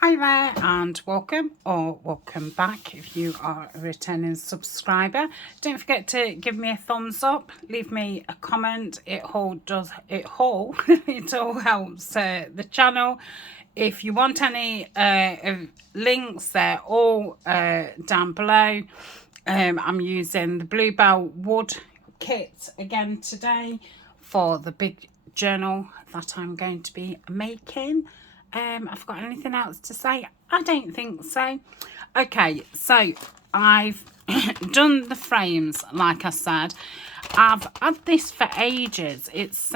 Hi there and welcome or welcome back if you are a returning subscriber. Don't forget to give me a thumbs up, leave me a comment. It all it all helps the channel. If you want any links, they're all down below. I'm using the BlueBell Wood kit again today for the big journal that I'm going to be making. I've got anything else to say? I don't think so. Okay, so I've done the frames, like I said. I've had this for ages. It's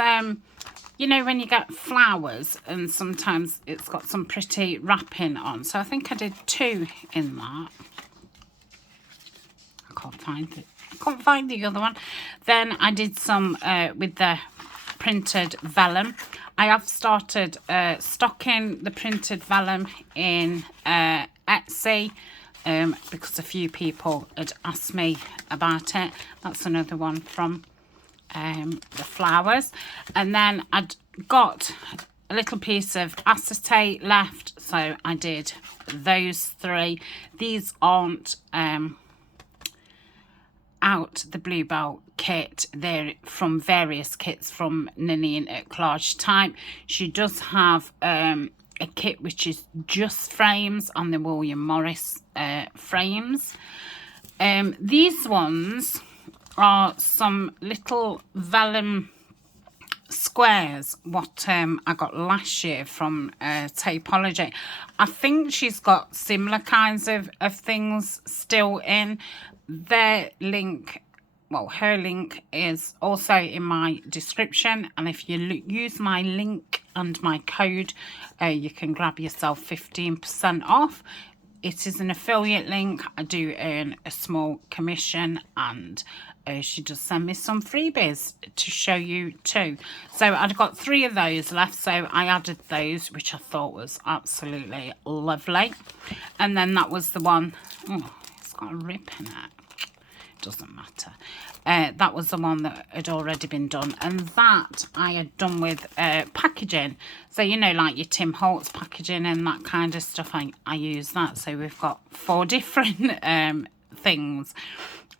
you know, when you get flowers and sometimes it's got some pretty wrapping on. So I think I did 2 in that. I can't find it. I can't find the other one. Then I did some with the printed vellum. I have started stocking the printed vellum in Etsy because a few people had asked me about it. That's another one from the flowers. And then I'd got a little piece of acetate left, so I did those 3. These aren't out the BlueBell kit. They're from various kits from Ninian at Collage Type. She does have a kit which is just frames on the William Morris frames. These ones are some little vellum squares what I got last year from Tapology. I think she's got similar kinds of things still in. Their link, well, her link is also in my description, and if you use my link and my code, you can grab yourself 15% off. It is an affiliate link. I do earn a small commission, and she does send me some freebies to show you too. So I'd got 3 of those left, so I added those, which I thought was absolutely lovely. And then that was the one, oh, it's got a rip in it. Doesn't matter. That was the one that had already been done, and that I had done with packaging. So, you know, like your Tim Holtz packaging and that kind of stuff, I use that. So we've got 4 different things.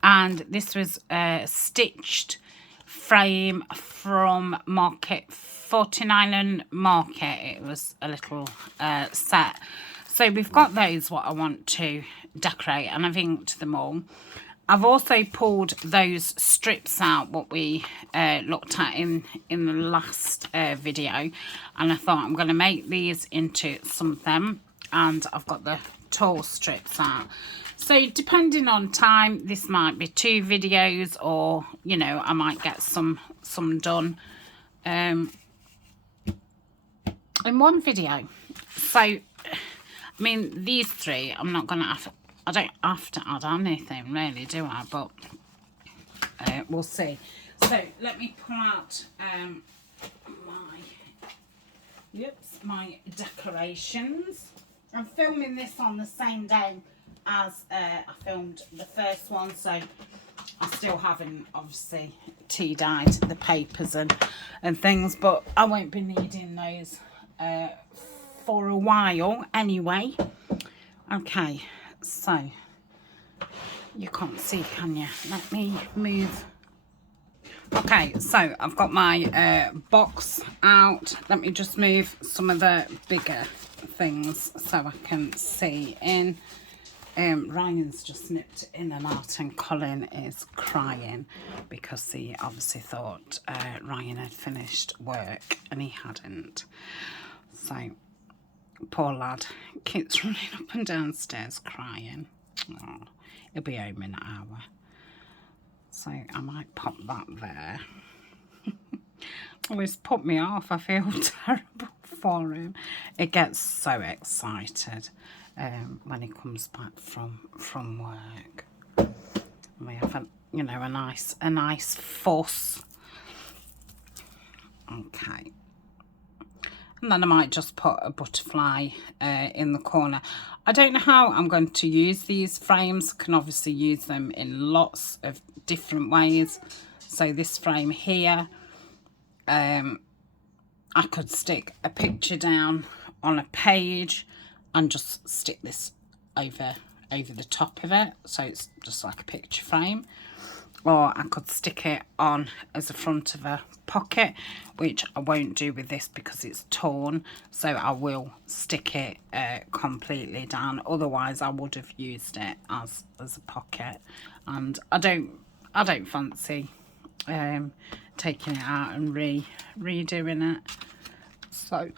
And this was a stitched frame from Market 49 and Market. It was a little set. So we've got those what I want to decorate, and I've inked them all. I've also pulled those strips out what we looked at in the last video, and I thought I'm going to make these into something, and I've got the tall strips out. So depending on time, this might be 2 videos, or, you know, I might get some done in one video. So, I mean, these 3, I'm not going to have... I don't have to add anything really, do I? But we'll see. So let me pull out my decorations. I'm filming this on the same day as I filmed the first one, so I still haven't obviously tea-dyed the papers and things, but I won't be needing those for a while anyway. Okay. So, you can't see, can you? Let me move. Okay, so I've got my box out. Let me just move some of the bigger things so I can see in. Ryan's just nipped in and out, and Colin is crying because he obviously thought Ryan had finished work and he hadn't. So, poor lad keeps running up and downstairs crying. Oh, he'll be home in an hour. So I might pop that there. Oh, he's put me off. I feel terrible for him. It gets so excited when he comes back from work. We have a, you know, a nice fuss. Okay. And then I might just put a butterfly in the corner. I don't know how I'm going to use these frames. I can obviously use them in lots of different ways. So this frame here, I could stick a picture down on a page and just stick this over the top of it, so it's just like a picture frame. Or I could stick it on as a front of a pocket, which I won't do with this because it's torn, so I will stick it completely down. Otherwise I would have used it as a pocket, and I don't fancy taking it out and redoing it, so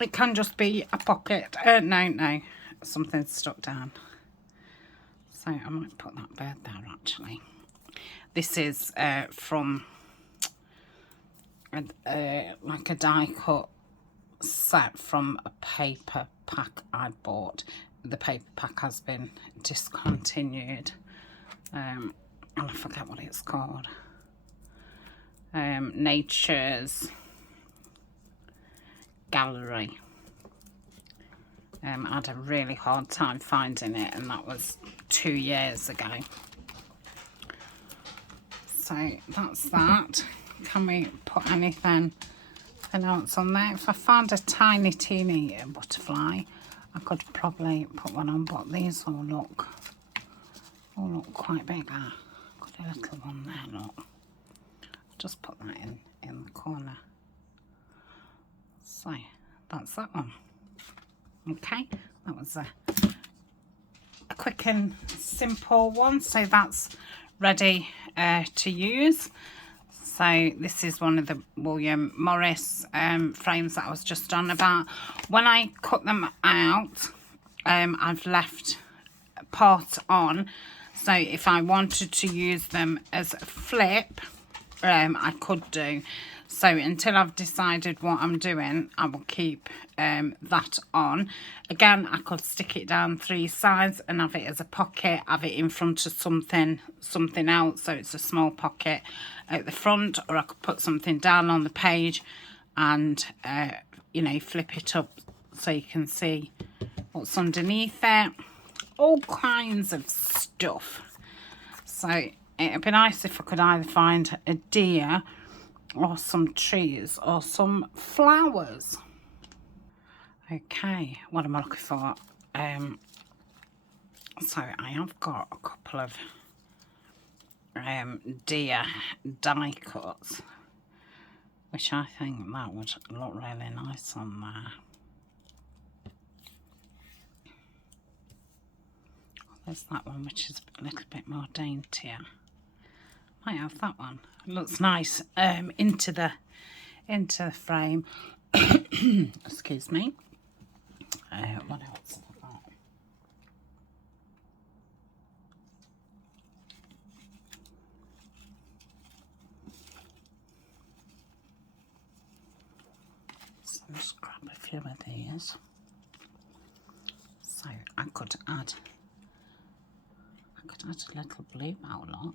it can just be a pocket. No, something's stuck down, so I might put that bird there actually. This is from like a die cut set from a paper pack I bought. The paper pack has been discontinued, and I forget what it's called. Nature's Gallery. I had a really hard time finding it, and that was 2 years ago. So that's that. Can we put anything else on there? If I found a tiny teeny butterfly, I could probably put one on, but these all look quite big. Got a little one there, look. Just put that in the corner. So that's that one. Okay, that was a quick and simple one. So that's ready to use. So this is one of the William Morris frames that I was just on about. When I cut them out, I've left part on, so if I wanted to use them as a flip, I could do. So until I've decided what I'm doing, I will keep that on. Again, I could stick it down 3 sides and have it as a pocket, have it in front of something else, so it's a small pocket at the front, or I could put something down on the page and you know, flip it up so you can see what's underneath it. All kinds of stuff. So it'd be nice if I could either find a deer or some trees or some flowers. Okay, what am I looking for? So I have got a couple of deer die cuts, which I think that would look really nice on there. There's that one, which is a little bit more daintier. Might have that one. It looks nice into the frame. Excuse me. What else have I got? So just grab a few of these. So I could add a little BlueBell lot.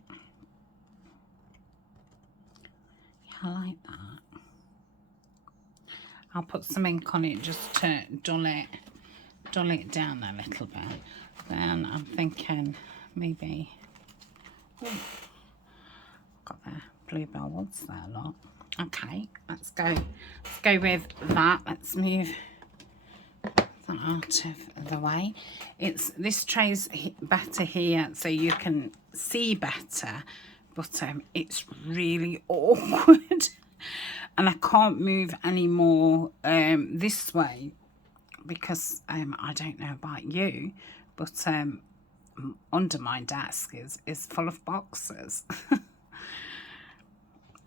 I like that. I'll put some ink on it just to dull it down a little bit. Then I'm thinking maybe, got the BlueBell Woods there, look. Okay, let's go with that. Let's move that out of the way. This tray's better here so you can see better, but it's really awkward and I can't move any more this way because I don't know about you, but under my desk is full of boxes.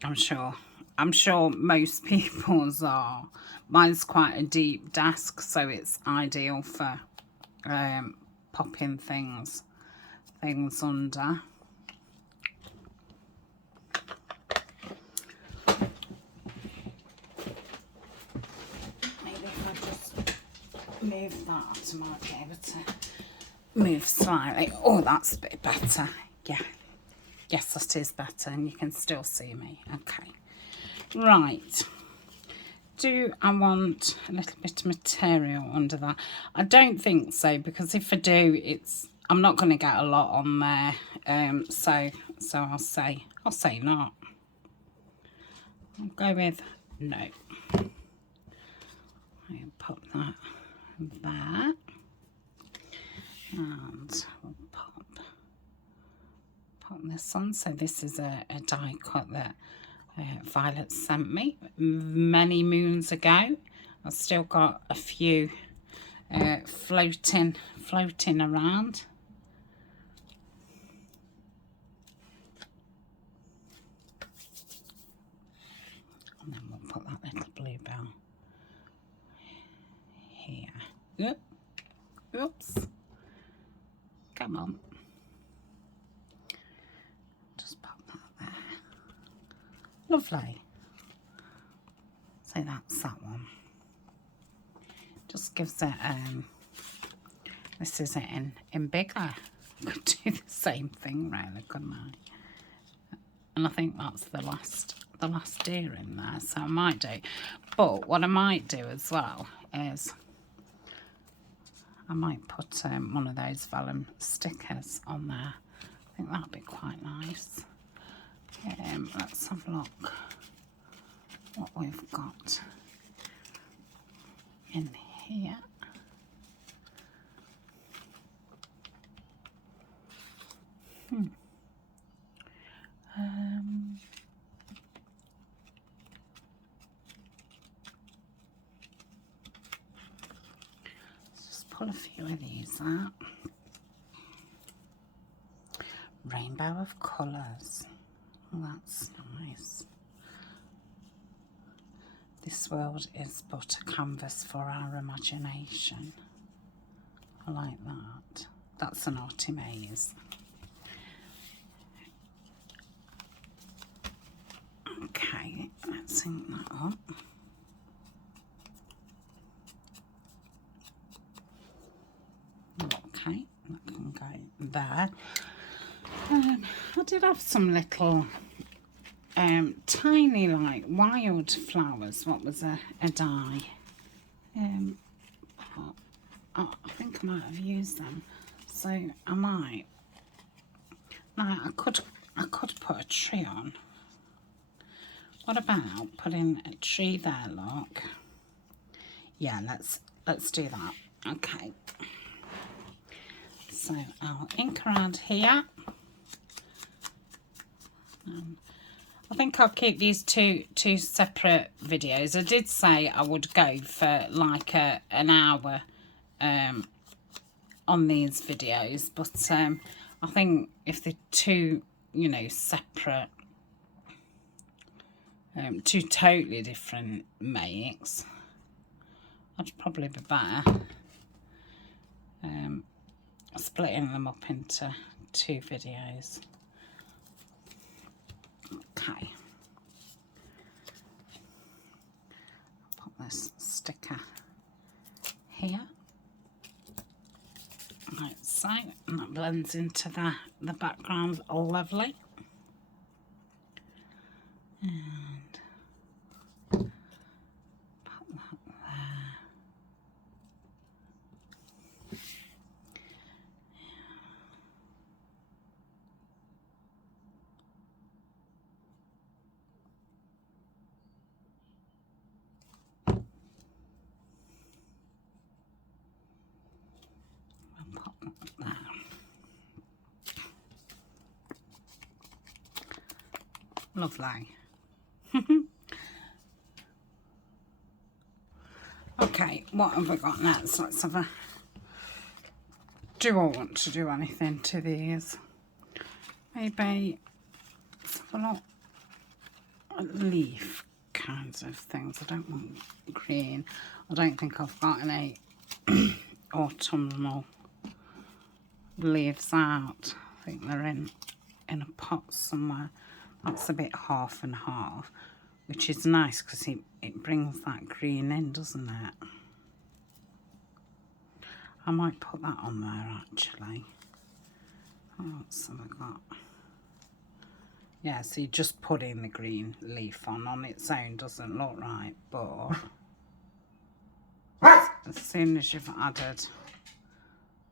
I'm sure most people's are. Mine's quite a deep desk, so it's ideal for popping things under. Maybe if I just move that, I might be able to move slightly. Oh, that's a bit better. Yeah. Yes, that is better, and you can still see me. Okay. Right. Do I want a little bit of material under that? I don't think so, because if I do, I'm not going to get a lot on there. So I'll say not. I'll go with no. I'll pop that there. And we'll pop this on. So this is a die cut that Violet sent me many moons ago. I've still got a few floating around. And then we'll put that little bluebell here. Oops. Come on. Just pop that there. Lovely. So that's that one. Just gives it, this is it in bigger. Could do the same thing really, couldn't I? And I think that's the last deer in there, so I might do. But what I might do as well is I might put one of those vellum stickers on there. I think that'd be quite nice. Let's have a look what we've got in here. Let's just pull a few of these out. Rainbow of colours. Oh, that's nice. This world is but a canvas for our imagination. I like that. That's an naughty maze. Okay, let's ink that up. Okay, that can go there. I did have some little tiny like wild flowers. What was a die? I think I might have used them, so I might. Now I could put a tree on. What about putting a tree there, look? Yeah, let's do that. Okay. So I'll ink around here. I think I'll keep these two separate videos. I did say I would go for like an hour on these videos, but I think if they're two, you know, separate, two totally different makes, I'd probably be better splitting them up into two videos. Okay. Put this sticker here, like so, and that blends into the background lovely. And put that there. Lovely. Okay, what have we got next? Let's have a... Do I want to do anything to these? Maybe some leaf kinds of things. I don't want green. I don't think I've got any autumnal leaves out. I think they're in a pot somewhere. That's a bit half and half, which is nice because it brings that green in, doesn't it? I might put that on there actually. What else have I got? Yeah, so you just put in the green leaf on its own, doesn't look right, but as soon as you've added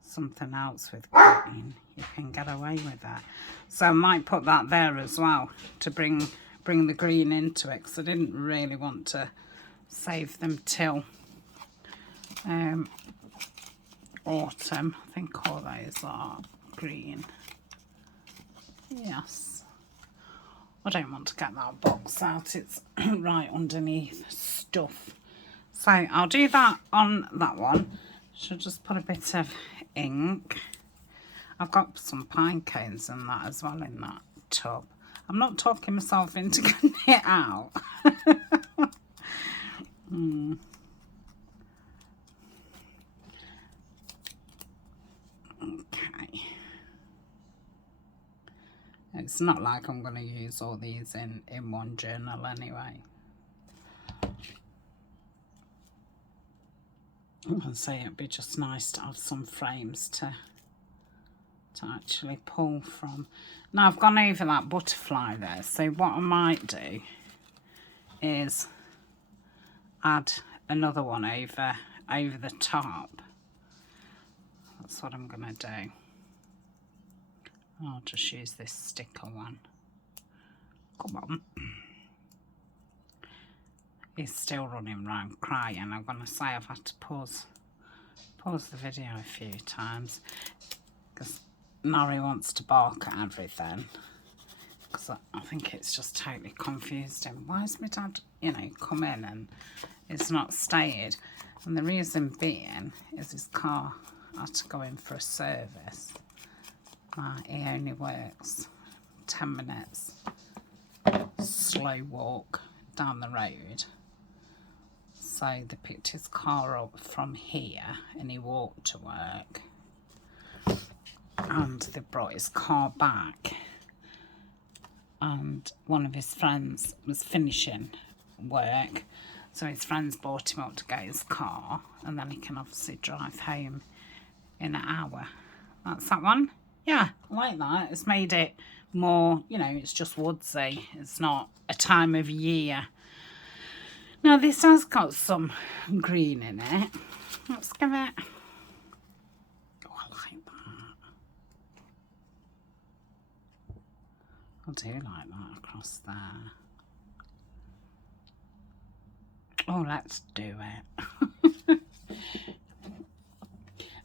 something else with green, you can get away with that. So I might put that there as well to bring the green into it, because I didn't really want to save them till autumn. I think all those are green. Yes. I don't want to get that box out. It's right underneath stuff. So I'll do that on that one. Should just put a bit of ink. I've got some pine cones and that as well in that tub. I'm not talking myself into getting it out. Okay. It's not like I'm going to use all these in one journal anyway. I'd say it'd be just nice to have some frames to actually pull from. Now I've gone over that butterfly there, so what I might do is add another one over the top. That's what I'm gonna do. I'll just use this sticker one. Come on. He's still running around crying. I'm gonna say I've had to pause the video a few times because Nori wants to bark at everything, because I think it's just totally confused him. Why has my dad, you know, come in and it's not stayed? And the reason being is his car had to go in for a service. He only works 10 minutes slow walk down the road. So they picked his car up from here and he walked to work. And they brought his car back. And one of his friends was finishing work. So his friends brought him up to get his car. And then he can obviously drive home in an hour. That's that one. Yeah, I like that. It's made it more, you know, it's just woodsy. It's not a time of year. Now this has got some green in it. Let's give it. Oh, I like that. I do like that across there. Oh, let's do it.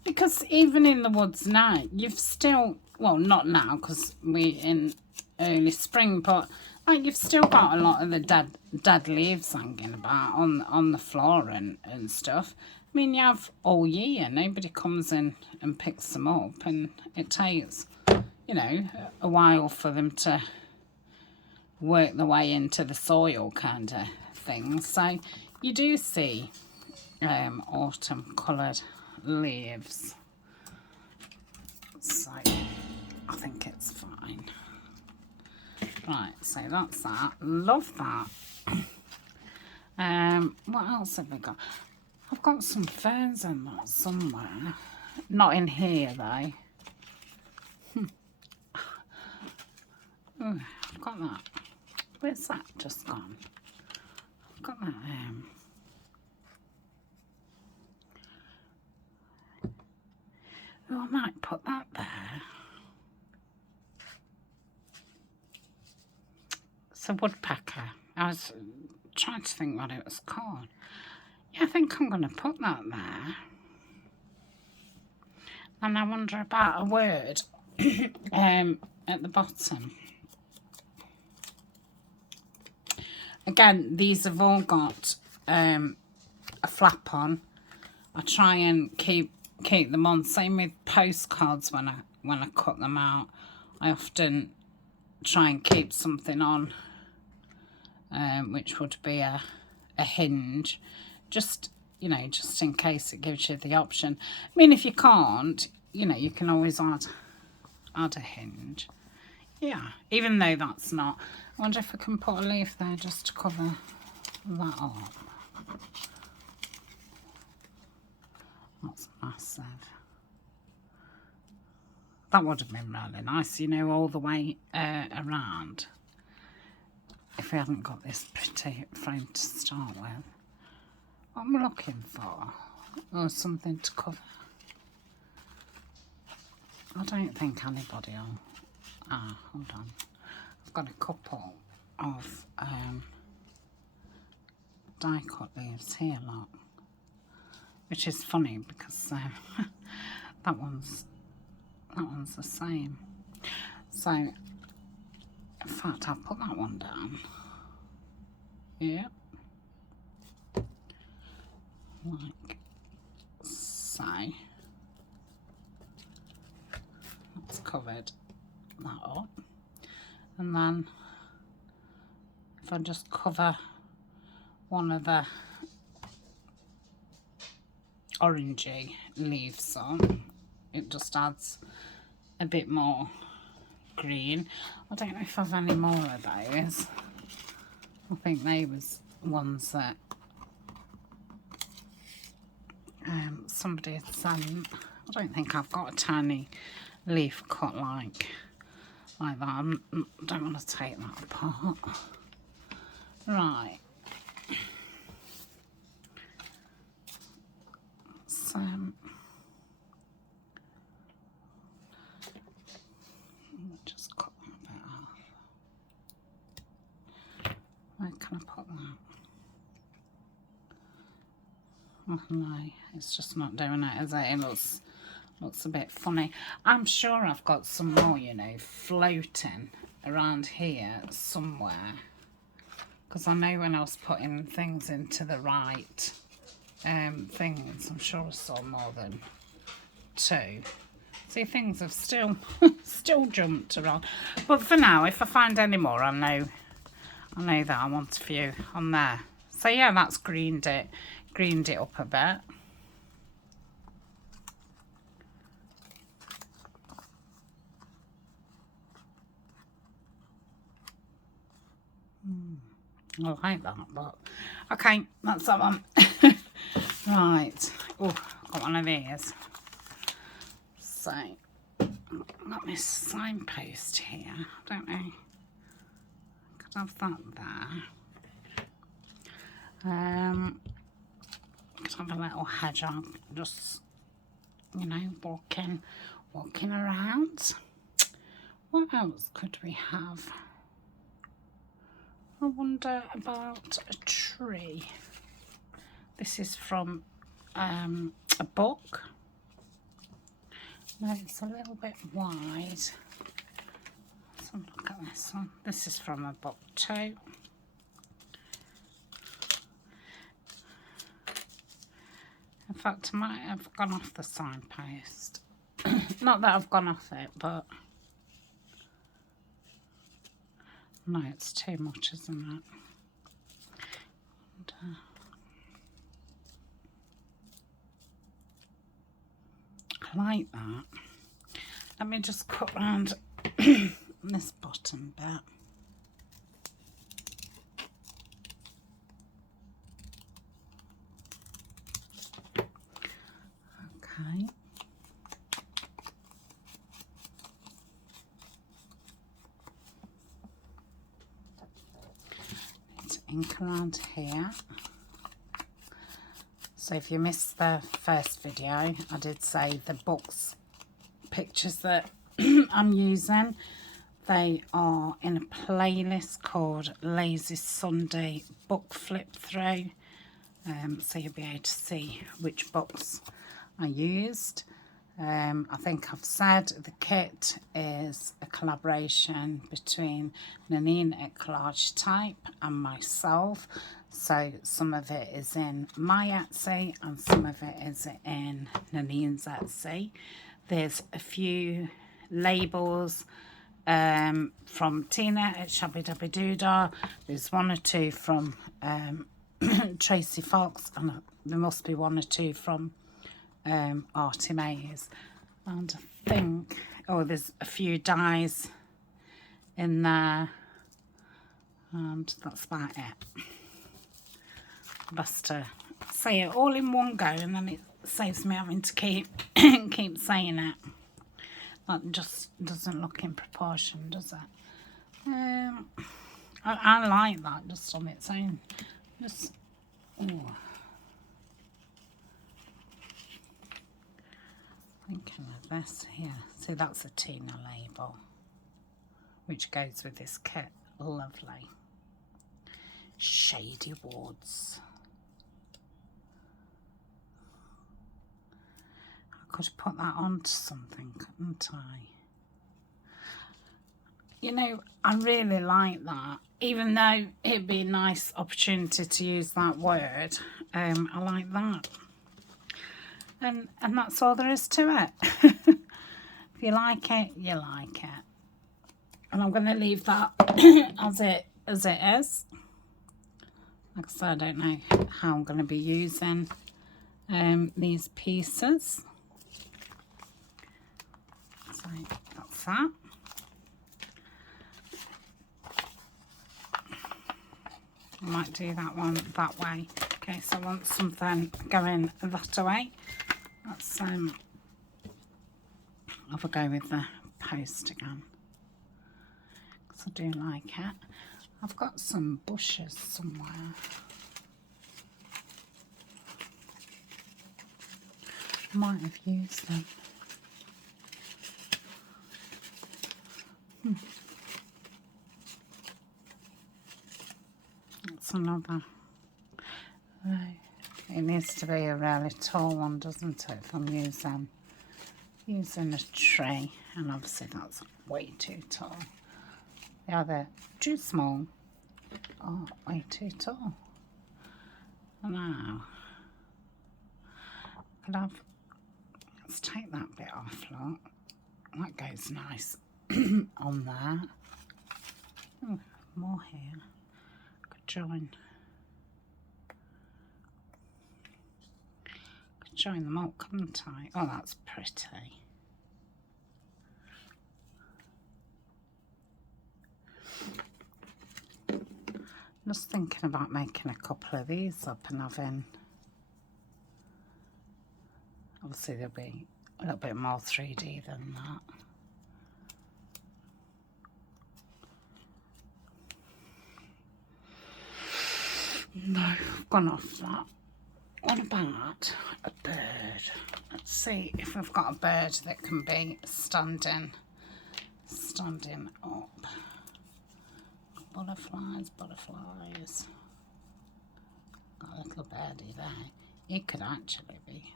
Because even in the woods now, you've still, well, not now because we're in early spring, but like you've still got a lot of the dead leaves hanging about on the floor and stuff. I mean, you have all year. Nobody comes in and picks them up, and it takes, you know, a while for them to work their way into the soil kind of thing. So you do see autumn coloured leaves. So I think it's fine. Right, so that's that. Love that. What else have we got? I've got some ferns in that somewhere. Not in here though. Oh, I've got that. Where's that just gone? I've got that. Oh, I might put that there. It's a woodpecker. I was trying to think what it was called. Yeah, I think I'm going to put that there. And I wonder about a word at the bottom. Again, these have all got a flap on. I try and keep them on. Same with postcards when I cut them out. I often try and keep something on, which would be a hinge, just, you know, just in case it gives you the option. I mean, if you can't, you know, you can always add a hinge. Yeah, even though that's not. I wonder if I can put a leaf there just to cover that up. That's massive. That would have been really nice, you know, all the way around. If we hadn't got this pretty frame to start with. What am I looking for? Oh, something to cover. I don't think anybody will. Ah, hold on. I've got a couple of die cut leaves here, look. Which is funny because that one's the same. So in fact I'll put that one down. Yeah, like so. That's covered that up, and then if I just cover one of the orangey leaves on, it just adds a bit more green. I don't know if I've any more of those. I think they was ones that somebody had sent. I don't think I've got a tiny leaf cut like that. I don't want to take that apart. Right. So just cut that bit off. Where can I put that? Oh no, it's just not doing it, is it? It looks a bit funny. I'm sure I've got some more, you know, floating around here somewhere, because I know when I was putting things into the right things, I'm sure I saw more than 2. See, things have still jumped around, but for now, if I find any more, I know that I want a few on there. So yeah, that's greened it up a bit. I like that, but okay, that's that one. Right. Oh, got one of these. So, got my signpost here. I don't know. Could have that there. Could have a little hedgehog just, you know, walking around. What else could we have? I wonder about a tree. This is from a book. No, it's a little bit wide. Let's have a look at this one. This is from a book too. In fact, I might have gone off the signpost. Not that I've gone off it, but no, it's too much, isn't it? And, I like that. Let me just cut round this bottom bit. Okay. Need to ink around here. So if you missed the first video, I did say the books pictures that I'm using, they are in a playlist called Lazy Sunday Book Flip Through. So you'll be able to see which books I used. I think I've said the kit is a collaboration between Nanine at Collage Type and myself. So some of it is in my Etsy and some of it is in Nanine's Etsy. There's a few labels from Tina at Shabby Dabby Doodah. There's 1 or 2 from Tracy Fox, and there must be 1 or 2 from Artie Mays. And I think, oh, there's a few dies in there, and that's about it. Best to say it all in one go, and then it saves me having to keep saying it. That just doesn't look in proportion, does it? I like that just on its own. Just, ooh. Thinking of this here. See, that's a Tina label, which goes with this kit. Lovely. Shady Woods. I could put that onto something, couldn't I? You know, I really like that. Even though it'd be a nice opportunity to use that word, I like that. And that's all there is to it. If you like it, you like it. And I'm going to leave that as it is. Like I said, I don't know how I'm going to be using these pieces. So that's that. I might do that one that way. Okay, so I want something going that way. Let's have a go with the post again, because I do like it. I've got some bushes somewhere. I might have used them. That's another. It needs to be a really tall one, doesn't it, if I'm using a tree, and obviously that's way too tall. The other too small. Oh, way too tall. Now, let's take that bit off, look. That goes nice on there. Oh, more here. Could join them up, couldn't I? Oh, that's pretty. Just thinking about making a couple of these up and having, obviously they'll be a little bit more 3D than that. No, I've gone off that. What about a bird? Let's see if I've got a bird that can be standing up. Butterflies. Got a little birdie there. He could actually be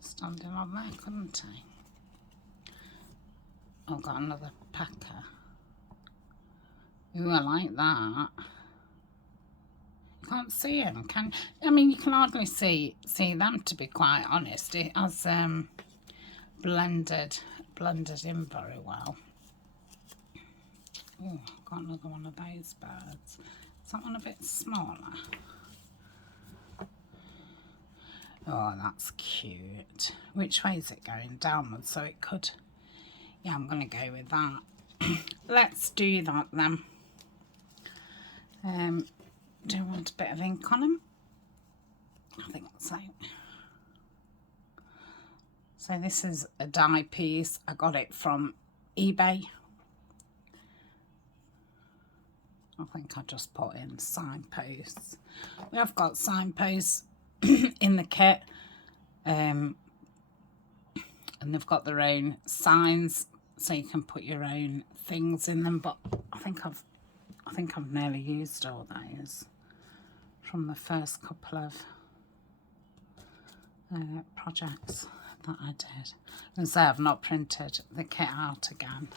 standing on there, couldn't he? I've got another packer. Ooh, I like that. Can't see him, can I mean, you can hardly see them, to be quite honest. It has blended in very well. Oh, I've got another one of those birds. Is that one a bit smaller? Oh, that's cute. Which way is it going? Downwards, so it could, yeah, I'm going to go with that. Let's do that then. Do you want a bit of ink on them? I think so. So this is a die piece. I got it from eBay. I think I just put in signposts. We have got signposts in the kit. And they've got their own signs, so you can put your own things in them. But I think I've nearly used all those from the first couple of projects that I did. And so I've not printed the kit out again.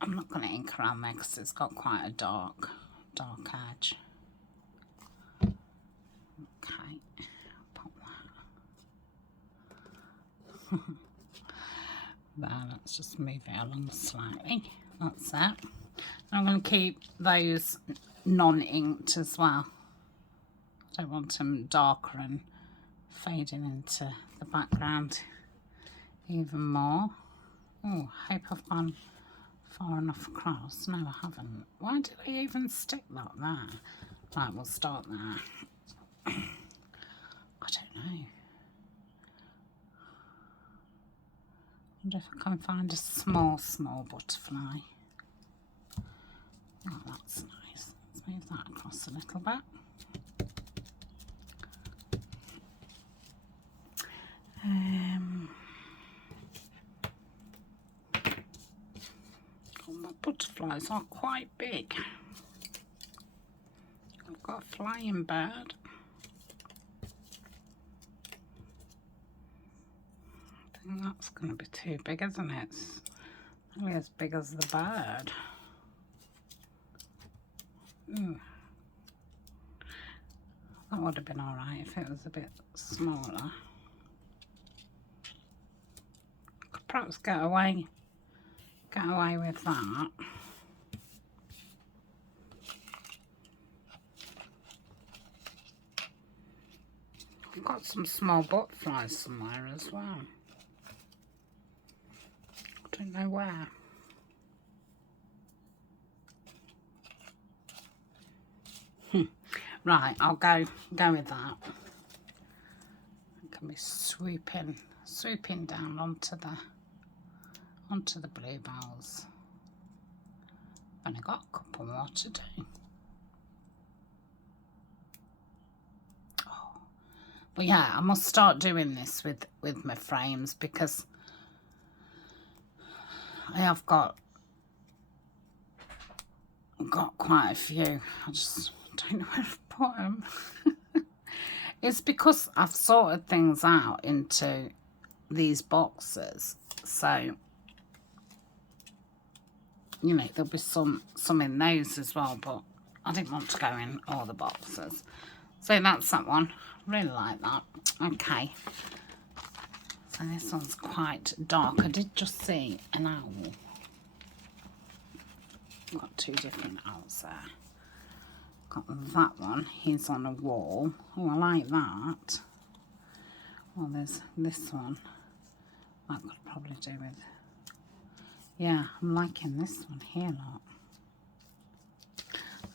I'm not going to ink around there because it's got quite a dark edge. Okay, pop that. There, let's just move it along slightly. That's it. I'm going to keep those non-inked as well. I don't want them darker and fading into the background even more. Oh, I hope I've gone far enough across. No, I haven't. Why did I even stick that there? Right, we'll start there. I don't know. I wonder if I can find a small butterfly. Oh, that's nice. Let's move that across a little bit. Oh, my butterflies are quite big. I've got a flying bird. think that's going to be too big, isn't it? It's only as big as the bird. That would have been alright if it was a bit smaller. Could perhaps get away with that. I've got some small butterflies somewhere as well. I don't know where. Right, I'll go with that. I can be swooping down onto the bluebells. Only got a couple more to do. Oh. But yeah, I must start doing this with my frames, because I have got quite a few. I just don't know where to put them. It's because I've sorted things out into these boxes, so you know there'll be some in those as well, but I didn't want to go in all the boxes. So that's that one. Really like that. Okay, so this one's quite dark. I did just see an owl. Got two different owls there. Got that one, he's on a wall. Oh, I like that. Well, there's this one. That could probably do with. Yeah, I'm liking this one here, look.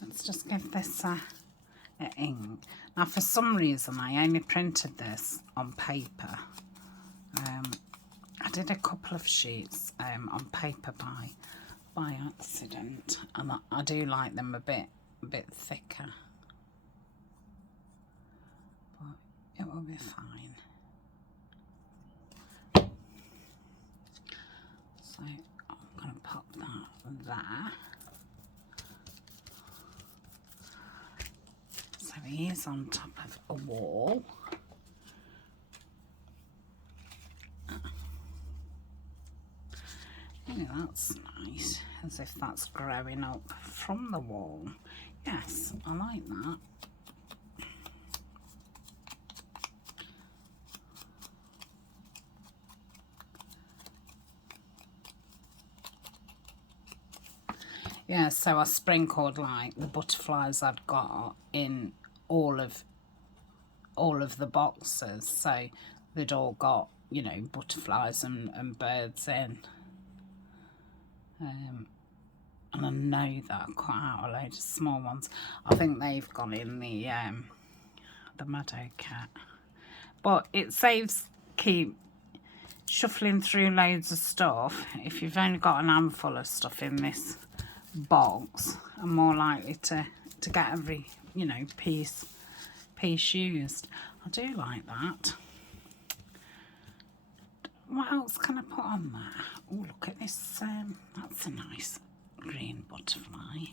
Let's just give this a ink. Now, for some reason, I only printed this on paper. I did a couple of sheets on paper by accident, and I do like them a bit thicker, but it will be fine. So I'm going to pop that there. So he is on top of a wall. Oh, that's nice, as if that's growing up from the wall. Yes, I like that. Yeah, so I sprinkled like the butterflies I'd got in all of the boxes, so they'd all got, you know, butterflies and birds in. And I know that I cut out a load of small ones. I think they've gone in the meadow cat. But it saves keep shuffling through loads of stuff. If you've only got an handful of stuff in this box, I'm more likely to get every, you know, piece used. I do like that. What else can I put on there? Oh, look at this. That's a nice green butterfly.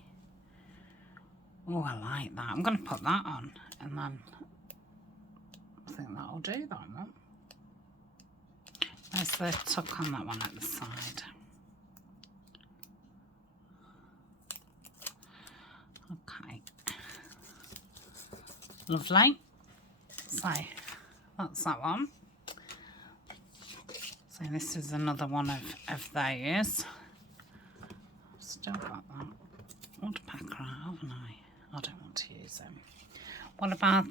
Oh, I like that. I'm going to put that on, and then I think that'll do that one. There's the tuck on that one at the side. Okay. Lovely. So that's that one. So this is another one of those. Still got that woodpecker out, haven't I? I don't want to use them. What about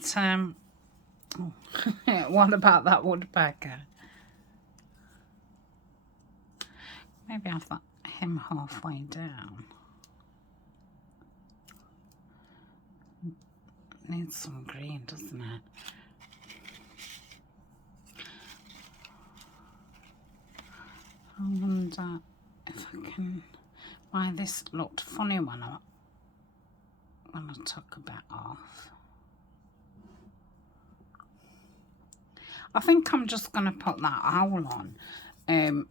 what about that woodpecker? Maybe have him halfway down. Needs some green, doesn't it? I wonder if I can. Why this looked funny when I took a bit off. I think I'm just going to put that owl on, and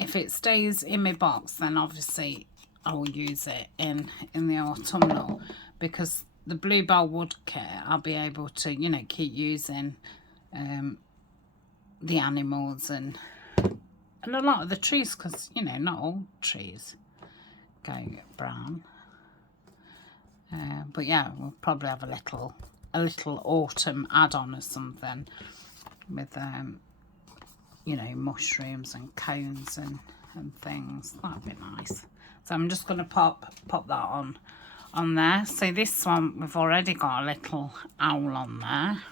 if it stays in my box, then obviously I'll use it in the autumnal, because the BlueBell Wood kit I'll be able to, you know, keep using the animals and And a lot of the trees, because, you know, not all trees go brown. But yeah, we'll probably have a little autumn add-on or something with, you know, mushrooms and cones and things. That'd be nice. So I'm just going to pop that on there. So this one, we've already got a little owl on there.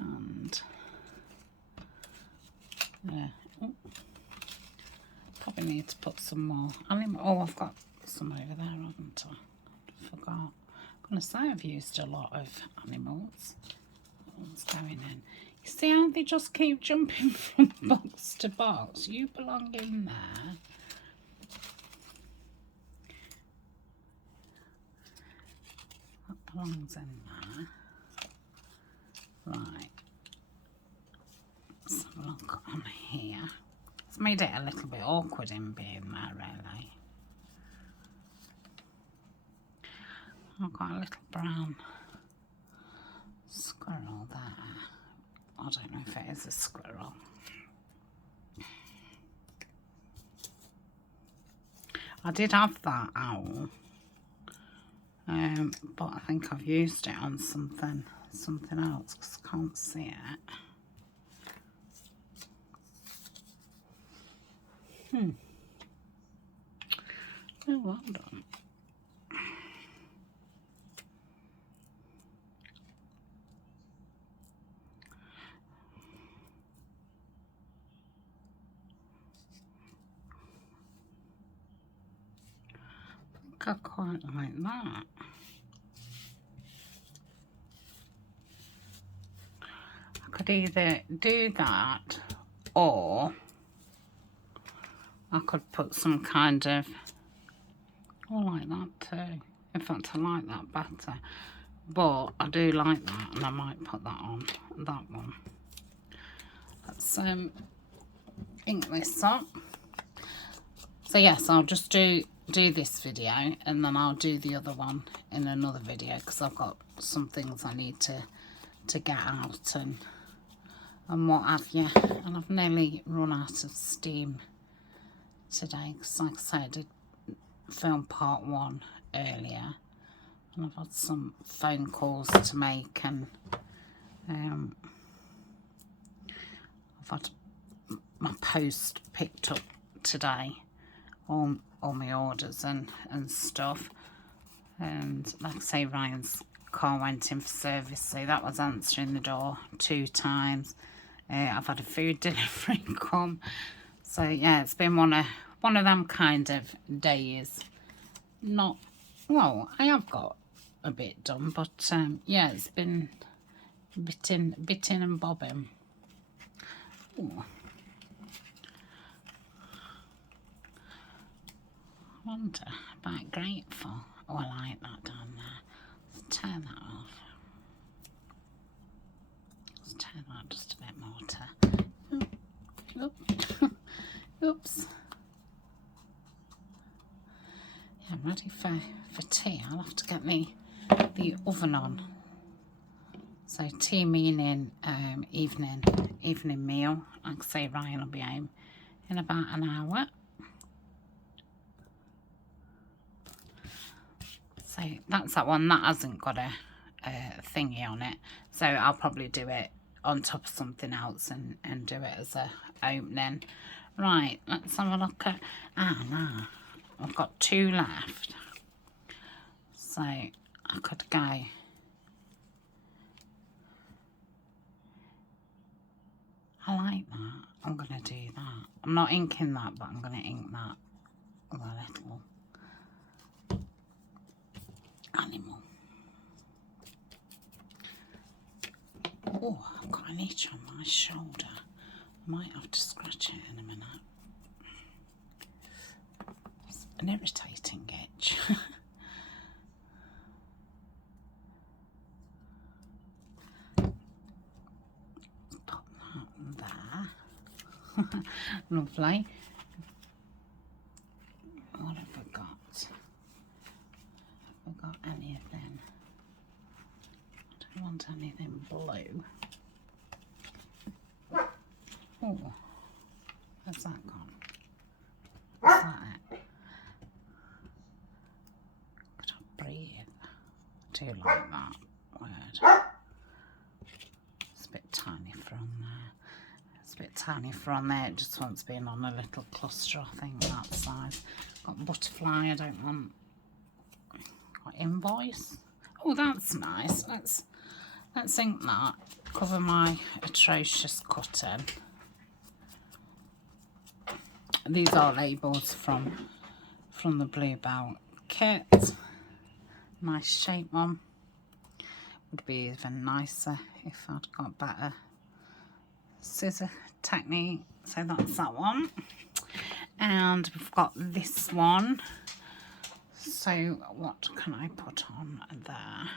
And oh, probably need to put some more animal. Oh, I've got some over there, haven't I? Forgot. I'm going to say I've used a lot of animals. What's going in? You see how they just keep jumping from box to box? You belong in there. That belongs in there. Right. Let's have a look on here. It's made it a little bit awkward in being there, really. I've got a little brown squirrel there. I don't know if it is a squirrel. I did have that owl, but I think I've used it on something else because I can't see it. Oh, well done. I quite like that. I could either do that or I could put some kind of, I like that too. In fact, I like that better. But I do like that and I might put that on, that one. Let's ink this up. So yes, I'll just do this video and then I'll do the other one in another video because I've got some things I need to get out and what have you. And I've nearly run out of steam today because, like I said, I did film part 1 earlier and I've had some phone calls to make and I've had my post picked up today, all my orders and stuff. And like I say, Ryan's car went in for service, so that was answering the door 2 times. I've had a food delivery come, so yeah, it's been one of them kind of days. Not well, I have got a bit done, but yeah, it's been bitting and bobbing. Ooh. I wonder about grateful. Oh, I like that down there. Let's turn that off. Let's turn that just a bit more to... Oops. Yeah, I'm ready for tea. I'll have to get the oven on. So tea meaning evening meal. Like I say, Ryan will be home in about an hour. So that's that one. That hasn't got a thingy on it. So I'll probably do it on top of something else and do it as a opening. Right, let's have a look at... no. I've got 2 left. So I could go... I like that. I'm going to do that. I'm not inking that, but I'm going to ink that with a little animal. Oh, I've got an itch on my shoulder. I might have to scratch it in a minute. It's an irritating itch. Pop that there. Lovely. What have I got? Have I got anything? I don't want anything blue. Oh, Where's that gone? Is that it? Could I breathe? I do like that word. It's a bit tiny for on there. It's a bit tiny for on there. It just wants being on a little cluster, I think, that size. Got butterfly, I don't want. Got invoice. Oh, that's nice. Let's ink that. Cover my atrocious cutting. These are labels from the BlueBell kit. Nice shape one. Would be even nicer if I'd got better scissor technique. So that's that one. And we've got this one. So what can I put on there?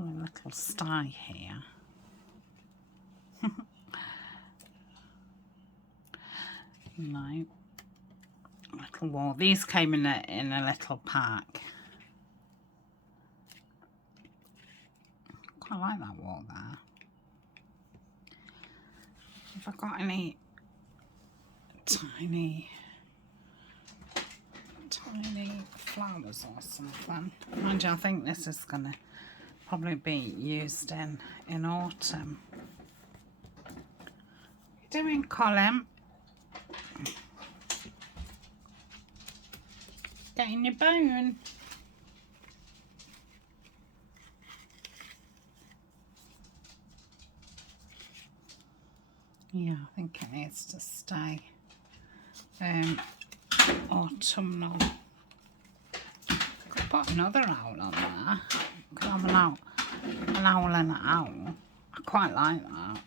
A little sty here. No. Little wall. These came in a little pack. Quite like that wall there. Have I got any tiny flowers or something? Mind you, I think this is gonna probably be used in autumn. What are you doing, Colin? Getting your bone. Yeah, I think it needs to stay autumnal. Could put another owl on there. Could have an owl and an owl. I quite like that.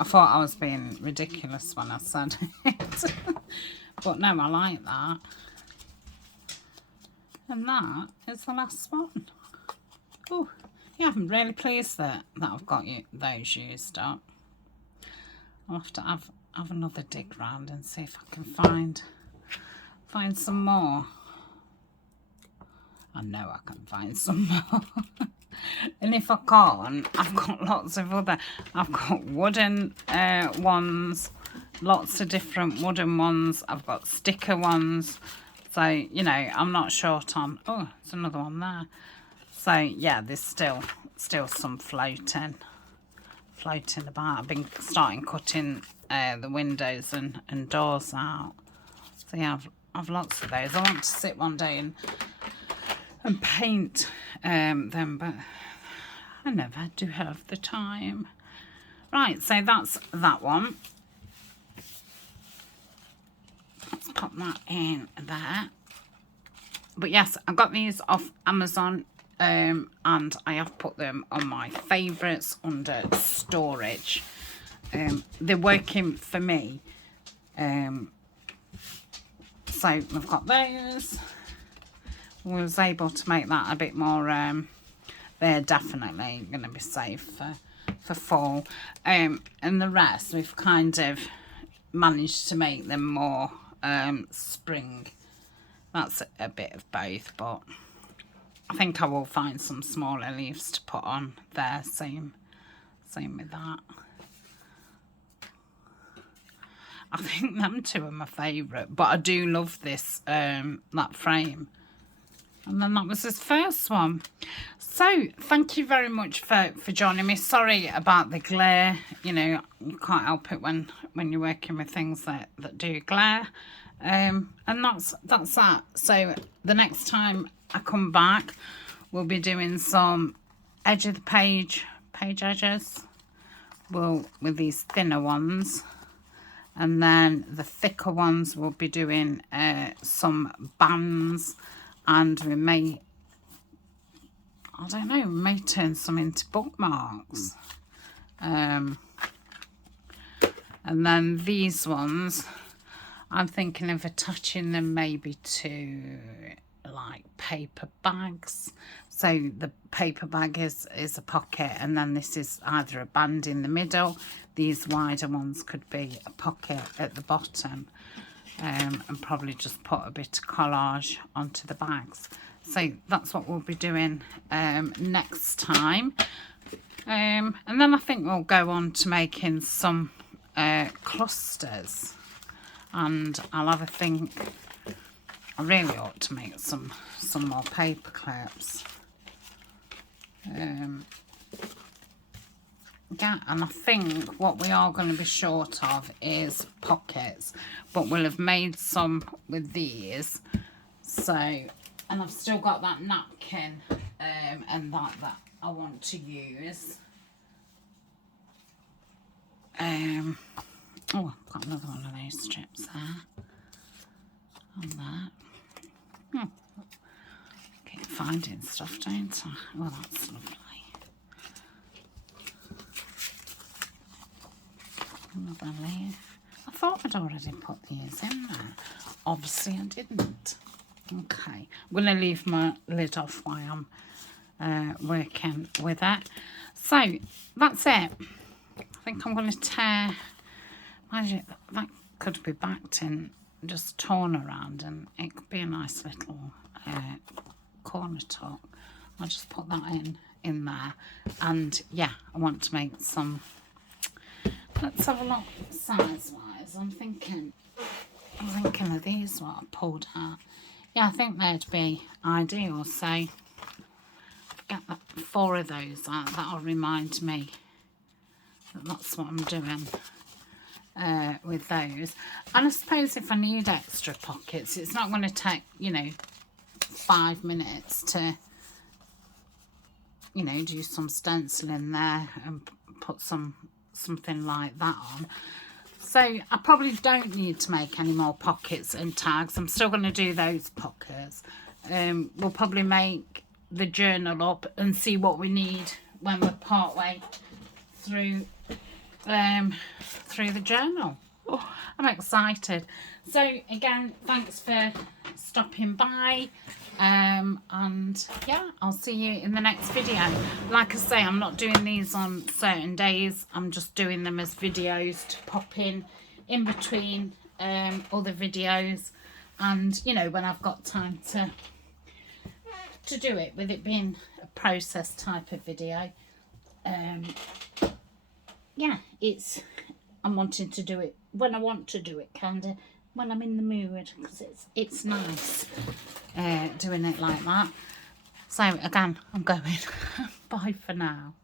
I thought I was being ridiculous when I said it. But no, I like that. And that is the last one. Oh, yeah, I'm really pleased that I've got those used up. I'll have to have another dig round and see if I can find some more. I know I can find some more. And if I can't, I've got lots of other. I've got wooden ones, lots of different wooden ones. I've got sticker ones. So, you know, I'm not short on. Oh, there's another one there. So, yeah, there's still some floating about. I've been starting cutting the windows and doors out. So, yeah, I've lots of those. I want to sit one day and paint them, but I never do have the time. Right, so that's that one. Let's pop that in there. But yes, I got these off Amazon and I have put them on my favourites under storage. They're working for me. So I've got those. Was able to make that a bit more, they're definitely going to be safe for fall. And the rest, we've kind of managed to make them more spring. That's a bit of both, but I think I will find some smaller leaves to put on there. Same with that. I think them two are my favourite, but I do love this, that frame. And then that was his first one. So thank you very much for joining me. Sorry about the glare. You know, you can't help it when you're working with things that do glare. And that's that. So the next time I come back, we'll be doing some edge of the page edges. With these thinner ones. And then the thicker ones we'll be doing some bands. And we may, I don't know, we may turn some into bookmarks. And then these ones, I'm thinking of attaching them maybe to like paper bags. So the paper bag is a pocket, and then this is either a band in the middle. These wider ones could be a pocket at the bottom. And probably just put a bit of collage onto the bags. So that's what we'll be doing next time. And then I think we'll go on to making some clusters, and I'll have a think. I really ought to make some more paper clips. Yeah, and I think what we are going to be short of is pockets, but we'll have made some with these. So, and I've still got that napkin and that I want to use. Oh, I've got another one of those strips there. On that. Keep finding stuff, don't I? Oh, that's lovely. Another leaf. I thought I'd already put these in there. Obviously I didn't. Okay, I'm going to leave my lid off while I'm working with it. So that's it. I think I'm going to tear. That could be backed in, just torn around, and it could be a nice little corner tuck. I'll just put that in there. And yeah, I want to make some. Let's have a look size-wise. I'm thinking of these, what I pulled out. Yeah, I think they'd be ideal. So get 4 of those out. That'll remind me that that's what I'm doing with those. And I suppose if I need extra pockets, it's not going to take, 5 minutes to, do some stenciling there and put something like that on. So I probably don't need to make any more pockets and tags. I'm still going to do those pockets. We'll probably make the journal up and see what we need when we're partway through the journal. Oh, I'm excited. So again, thanks for stopping by. And yeah, I'll see you in the next video. Like I say, I'm not doing these on certain days. I'm just doing them as videos to pop in between other videos, and when I've got time to do it, with it being a process type of video. Yeah, I'm wanting to do it when I want to do it, kind of when I'm in the mood, because it's nice doing it like that. So again, I'm going. Bye for now.